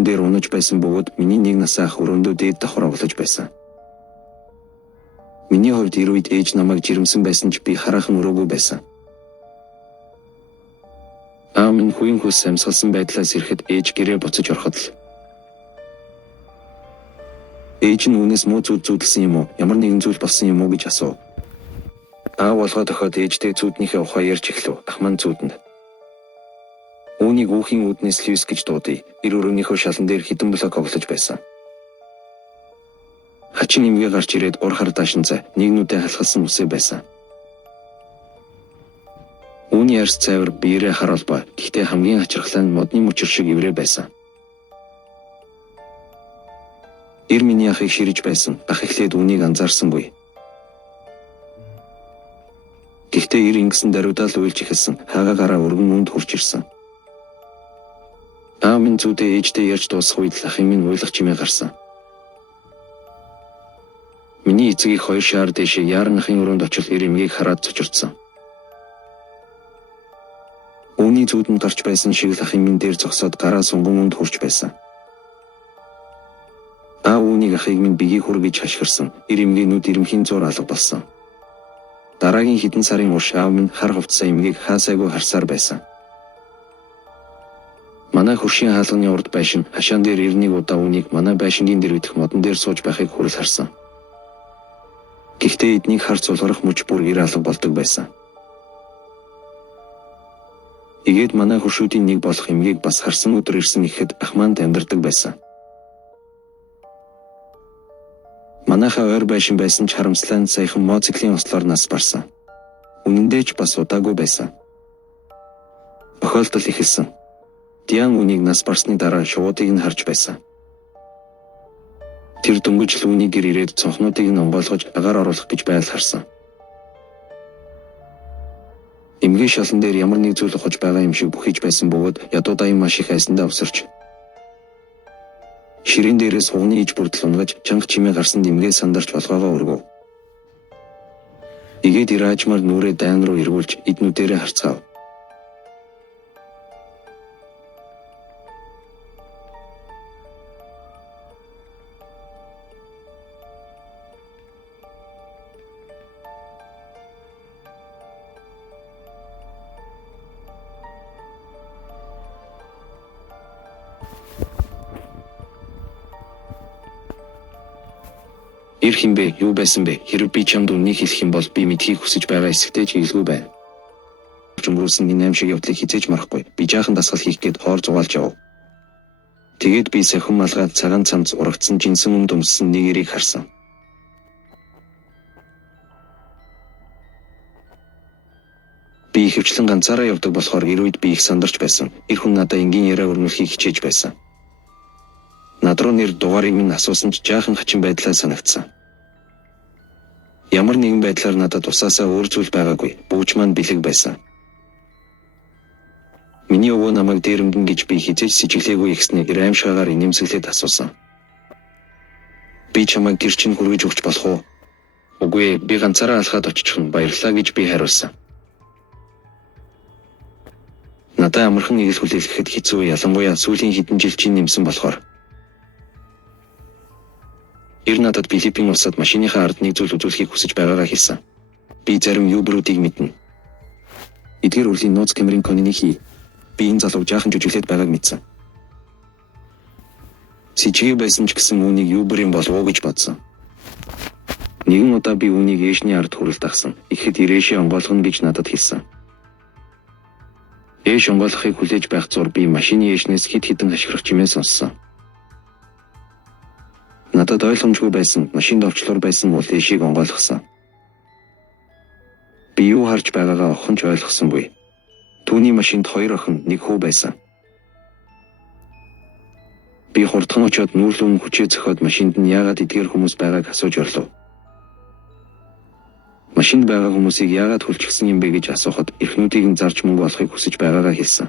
Дээр унаж байсан бөгөөд миний нэг насаа ах өрөөндөө дээд давхар оглож байсан. Миний хувьд ир үед ээж намайг жирэмсэн байсан ч би хараахан өрөөгүй байсан. Аав минь хүүгийн хүс амьсгалсан байдлаас ирэхэд ээж гэрээ буцаж ороход л ээж нь үүнээс муу зүйл зүүдэлсэн юм уу, ямар нэгэн зүйл болсон юм уу гэж асуув. Аав болгоод охид ээжтэй зүүднийхээ ухаан ярьж эхлэв. Ах маань зүүдэнд үүнийг үүхийн үүднээс Льюис гэж дуудъя. Ир өрөөнийхөө шалан дээр хідэн блок оглож байсан. Хачин эмгээ гарч ирээд ур хар даашинзаа нэгнүүдээ халахсан үсээ байсан. Үүний арс цайвар биеэрээ харуулбаа. Гэхдээ хамгийн хачирхлаа нь модны мөчөр шиг иврээ байсан. Ир миний ахыг ширэж байсан. Ах эхлээд үүнийг анзаарсангүй. Гэхдээ ир ингэсэн даруйдаал уйлж эхэлсэн. Хаагаагаараа өргөн үүнд хурж ирсэн. Аав минь зүүдээ ээжтэй ярьж дуусах үед ах минь уйлах чимээ гарсан. Миний эцгийг хоёр шаар дэшээ яаран ахын өрөөнд очил ир эмгийг хараад цочирдсан. Үүний зүүдэнд гарч байсан шиг л ах минь дээр зогсоод гараа сунган үнд хурж байсан. Аав үүнийг ахыг минь биеийг хүргэж хашгирсан. Ир эмгийн нүд ирэмхийн зур алга болсон. Дараагийн хэдэн сарын урш аав минь хар хувцас эмгийг хаасайгүй харсаар байсан. Манай хөршийн хаалганы урд байшин хашаан дээр ирнийг удаа үнийг манай байшингийн дээр идэх модон дээр сууж байхыг хүрэл харсан. Гэхдээ эднийг харц улгарах мөч бүр ир алга болдог байсан. Тэгээд манай хөршүүдийн нэг болох эмгийг бас харсан өдөр ирсэн ихэд ах маанд амьдардаг байсан. Манайхаа ойр байшин байсан ч харамслаа нь саяхан моциклийн ослоор нас барсан. Үнэндээ ч бас удаагүй байсан. Тохиолдол ихэлсэн. Диан үнийг нас барсны дараа шуудыг нь харж байсан. Тэр дөнгөж л үнийг гэр ирээд цонхнуудыг нь онгойлгож агаар оруулах гэж байл харсан. Эмгийн шалан дээр ямар нэг зүйл ухаж байгаа юм шиг бүхийж байсан бөгөөд ядуудаа юм маш их айсандаа өсөрч. Ширийн дээрээс хугны иж бүрдэл унгаж чанга чимээ гарсан дэмгээ сандарч болгоогоо өргөв. Тэгээд ираажмаар нүрээ дайн руу эргүүлж эднүүдээрээ харцгаав. Ир хинбэ, юу байсан бэ? Хэрэг би чамд үннийг хэлэх юм бол би мэдхийг хүсэж байгаа эсэгтэй ч илгүй байна. Өнгөрүүлсэн энэ аим шиг явдлыг хизээж марахгүй. Би жаахан дасгал хийх гээд хоор зугаалж яв. Тэгээд би сахин малгайд цагаан цамц урагцсан жинсэн өмд өмссөн нэг ирийг харсан. Би хөвчлэн ганцаараа явдаг болохоор ир үед би их сандарч байсан. Ир хүн надад энгийн яриа өрнүүлэхийг хичээж байсан. Над руу нэр дугаарыг минь асуусан ч жаахан хачин байдлаа санагдсан. Ямар нэгэн байдлаар надад тусаасаа өөр зүйл байгаагүй. Бүүж маань бэлэг байсан. Миний өвөө намайг дээрэмдэн гэж би хизээж сэжиглээгүй ихснээ ир аимшаагаар инэмсэглээд асуусан. Би чамайг гэр чинь хүргэж өгч болох уу? Үгүй ээ, би ганцаараа алхаад очих нь баярлалаа гэж би хариулсан. Надад амархан ил хүлээлгэхэд хэцүү, ялангуяа сүүлийн хэдэн жил чинь нэмсэн болохоор. Ир надад Филиппин улсад машиныхаа ард нэг зүйл үзүүлэхийг хүсэж байгаагаа хэлсэн. Би зарим юберүүдийг мэднэ. Эдгээр урлагийн нууц Кэмерин Конины хий. Би энэ залуу жаахан жүжиглээд байгааг мэдсэн. Сижиг байсан ч гэсэн үүнийг юберийн болов уу гэж бодсон. Нэгэн удаа би үүнийг ээшний ард хүрэлт агсан. Ихэд ирээшээ онгойлгоно гэж надад хэлсэн. Ээш онгойлгохыг хүлээж байх зур би машины ээшнээс хэд хэдэн хашгирах чимээ сонссон. Надад ойлгомжгүй байсан, машинд овчлоор байсан бол ээшийг онгойлгосон. Би юу харж байгаагаа охин ч ойлгосонгүй. Түүний машинд 2 охин, 1 хүү байсан. Би хурдхан очоод нүүрлүүн хүчээ зөхиод машинд нь яагаад эдгээр хүмүүс байгааг асууж орлоо. Машинд байгаа хүмүүсийг яагаад хүлчихсэн юм бэ гэж асуухад эрхнүүдийг нь зарж мөнгө олохыг хүсэж байгаагаа хэлсэн.